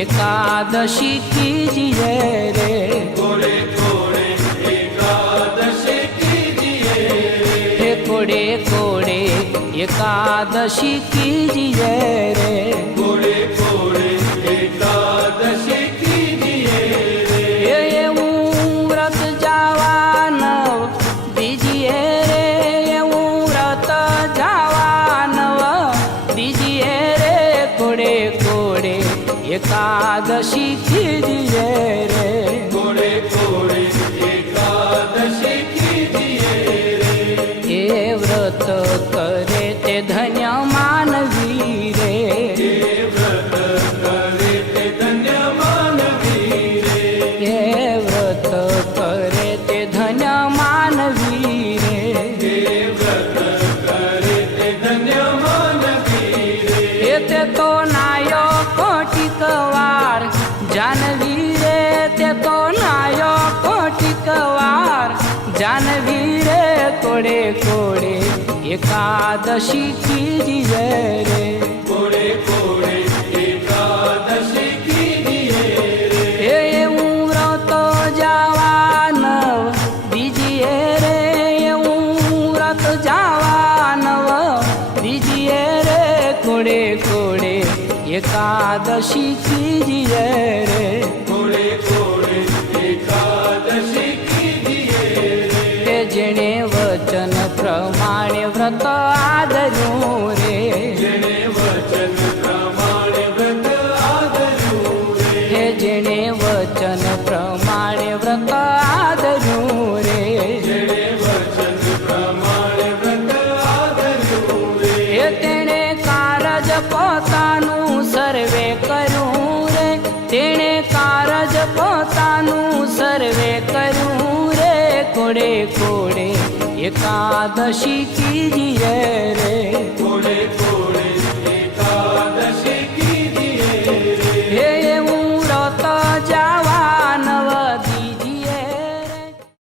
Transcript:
एकादशी कीजिए रे, कोड़े कोड़े एकादशी कीजिए, हे कोड़े कोड़े एकादशी कीजिए रे, कोड़े कोड़े एकादशी कीजिए रे, એવું વ્રત જવાનવ દીજીએ રે, એવું વ્રત જવાનવ દીજીએ રે, કોડે કોડે एकादशी कीजिए रे, कोड़े कोड़े एकादशी कीजिए रे, ए व्रत करे ते धन्य मानवी रे, ये व्रत करे ते धन्य मानवी रे, ए व्रत करे ते धन्य मानवी रे, ये व्रत करे ते धन्य मानवी रे, ए ते तो नायो कोटिकवार जानवी रे, ते तो नायो कोटिकवार जानवी रे, कोड़े कोड़े एकादशी कीजिए रे, कोड़े कोड़े एकादशी कीजिए रे, એવું વ્રત જવાનવ દીજીએ રે, એવું વ્રત જવાનવ દીજીએ રે, કોડે કોડે एकादशी कीजिए रे, कोड़े कोड़े एकादशी कीजिए रे, કે જેણે વચન પ્રમાણે વ્રત આદર્યું રે, જેણે વચન પ્રમાણે વ્રત આદર્યું રે, હે જેણે વચન પ્રમાણે વ્રત આદર્યું રે, જેણે વચન પ્રમાણે વ્રત આદર્યું રે, હે તેણે કારજ પોતાનું સર્વે કર્યું રે, તેણે કારજ પોતાનું સર્વે કર્યું રે, કોડે કોડે एकादशी कीजिए रे, कोड़े कोड़े